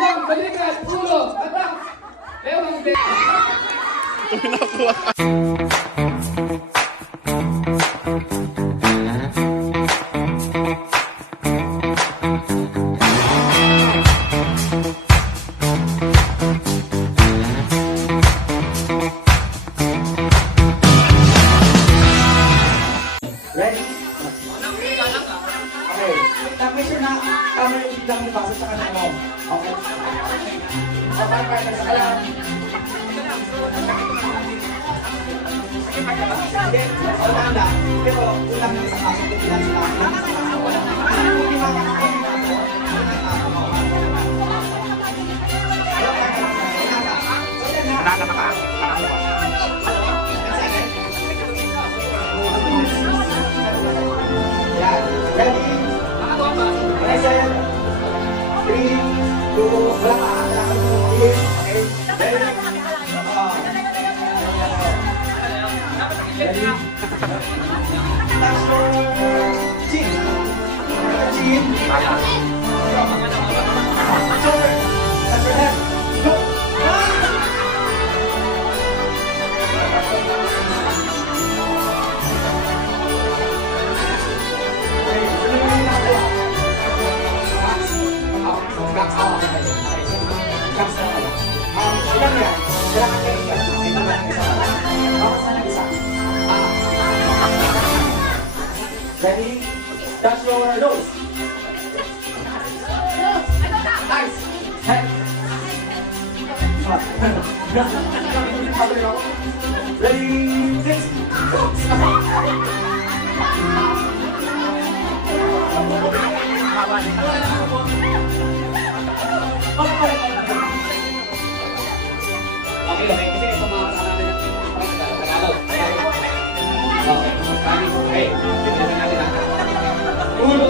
Ilong, balikat, ulo, atak. Ewan, hindi. Ready? Okay. Tapos yun na, tama yung biglang nipasok sa kanan mo. Okay. Okay, partner sa kanan. Hindi, ulang na. Pero ulang na isang pasok yung bilang sila. Ready? Ready? 3, 2, wala ka. Okay? Ready? Ready? Touch your chin. Chin. Shoulder. Touch your head. Go. Ready? Touch your nose. Eyes. Head. Ready? Six. Okay, kasi ito mga kasama natin ng Tagalog. Okay. Tignan natin lang. Ulo.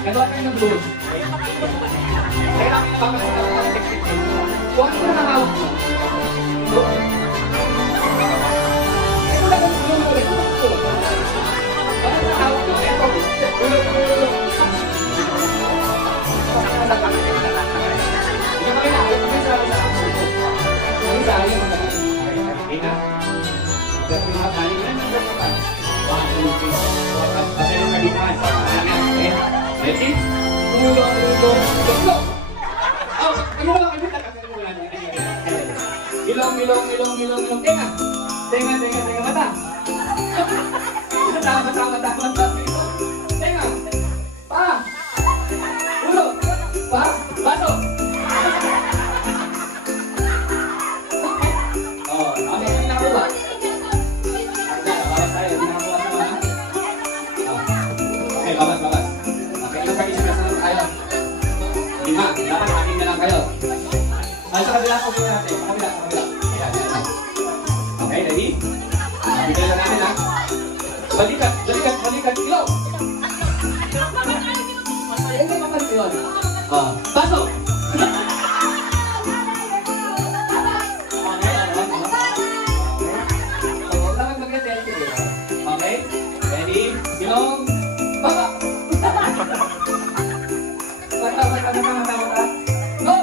Gagawa tayo ng blues. Kailangan na papasok ng technique. Kung ano na nakawag mo. Ito lang ang blues ulit. Ano na nakawag mo? Ito. Ulo. Ready? Ulo. Oh, ano lang kami nakakalimutan ilong. Tenga, mata. Mata. Tenga. Pa. Ulo. Pa. Baso. Oh, ano yung nakakuha? Bawas tayo, nakakuha naman. Okay, bawas. Okay, ilang kami sila sa tayo. 5, dapat akin na lang kayo. Ay, sa kabila ko natin. Sa kabila. Ayan. Okay, ready? Bigay lang natin ha. Balikat. Ilaw. Ay, may makalit yun. Baso. Okay, ready? Ilong. Baba. Mata. Go!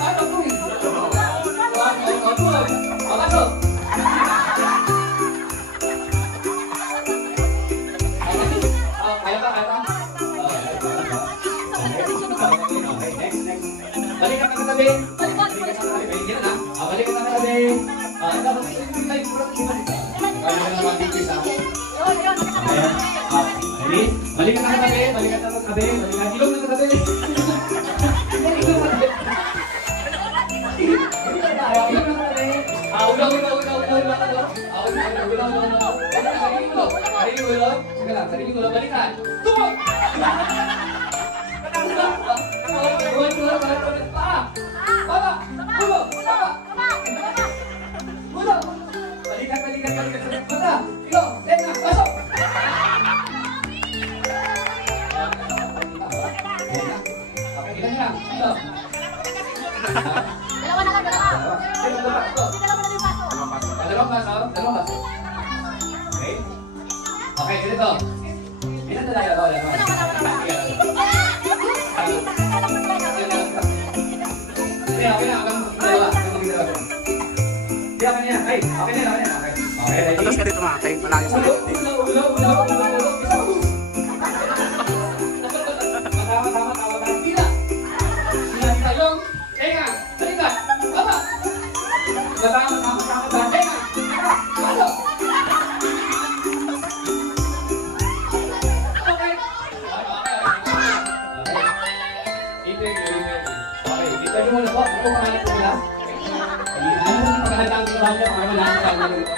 Ano po yun? Baso. Kaya ba? Okay, next. Balikan ka katabi. Balikan ka katabi. Balikan na katabi. Ilong na katabi. Ulo. Balikan. Tumot! Baba! Ulo! Balikan. Mata! Ilo! Tenga! Pasok! Okay, ilan lang? Ito. Dalawa na lang. Dalawang paso. baso? Dalawang baso. Okay? Okay, ganito. Ilan na tayo? Sige. Okay na. Okay na. Ay, okay na. Okay, ready? Tapos ka dito mga tayo. Malayo sa Ulo. Tama. Sila. Yung tenga. Balikat. Baba. Tama. Tenga. Baso. Okay. Ito yung muna po. Ito pangalan ko nila. Ano yung pagkakadang ko lang yung ano lang sa mga nito?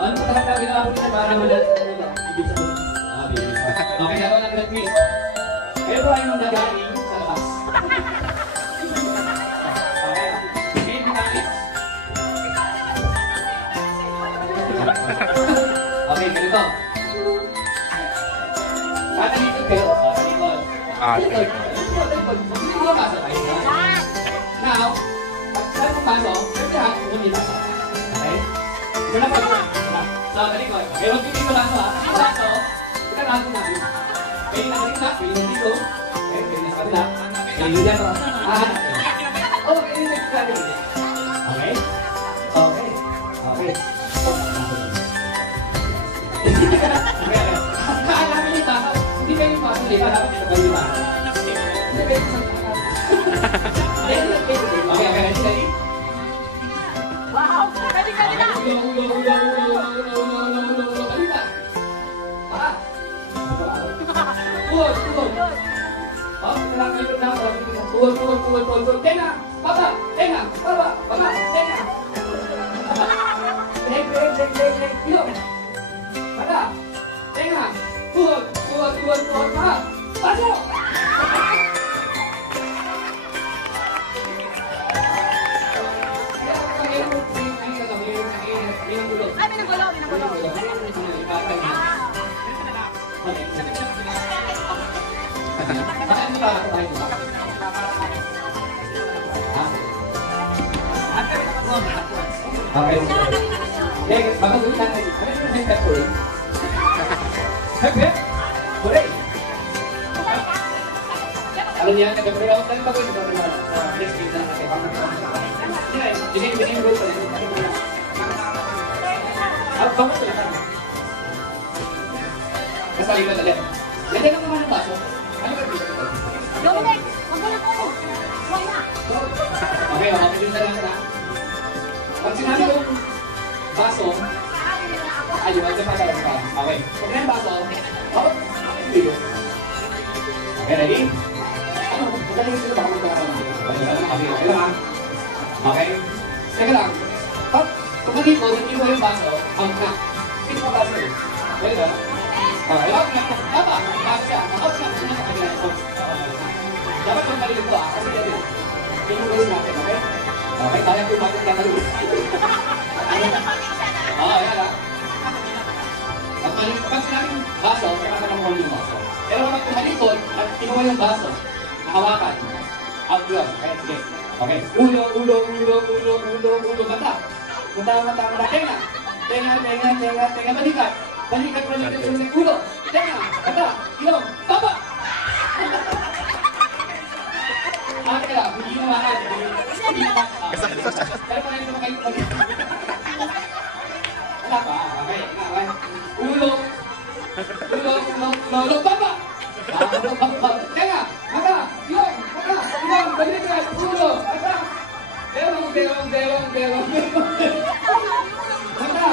Ano po talaga ginawa ko nila para malat? Okay, ako lang na quiz. Kayo po ay nung nagaling sa labas. Okay. Game namin. Okay, ganito. Tatalikod kayo. Tatalikod. Talikod. Pasok kayo. Now, pag saan mo pasok, pwede kukunin pasok. Okay? Ito na pasok. So, talikod. Pero kung dito pasok ha, dito pasok, ito na pasok namin. Pwede na rin na, pwede na dito. Okay, pwede na sa kabila. Pwede na dito. Oh, pwede na dito. Okay? Okay. Okay. Namin yung tao, hindi kayo pasok dito, dapat dito kayo yung tao. Okay, ready? Wow! Ready na! Ulo, balita. Tuhod. Tuhod. Tenga, baba, tenga. Leg. Ilong. Mata. Tenga. Tuhod. Mata. Pasok. Ay, binagulong. Okay. Bagus kan lagi. Boleh. Kalau dia ada berapa kali bagus kita next kita ini dulu. Apa kamu sudah tahu? Kesali kita lihat. Lihat yang mana baso? Ano ba dito? Dominic, magulat mo. Why na? Okay, mapapilitan lang kita. Pag sinabi ko baso, ayun, magkapasal ka. Okay. Pag may baso, hawak. Dito. Okay, ready? Ano? Magaling sila baka magkakaroon. Okay lang. Okay? Teka lang. Pag kumagin mo, hindi mo yung baso, ang na. Hindi mo baso. Pwede ba? Okay. Tama. Baso siya. Out na. Dapat magpalilig ko kasi dito. Pinulis natin, okay? Okay, kaya ko bakit ka nalulis. Ayan lang. Pag sinabing baso, kailangan ka naman yung baso. Pero kapag tumalikod at kinuha yung baso, nakawakan. Out yun. Okay, sige. Okay. Ulo. Mata. Tenga. Balikat. Ulo. Tenga. Mata. Ilong. Baba. Teka lang. Hindi naman. Pero pa rin naman kayo. Wala pa. Okay. Ulo. Baba. Tenga. Mata. Ilong. Balikat. Ulo. Mata. Belong. Mata.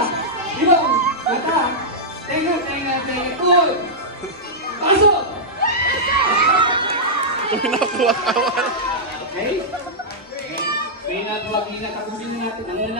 Ilong. Mata. Tenga. Ulo. Pasok. Okay? May nagawa, tapusin na natin.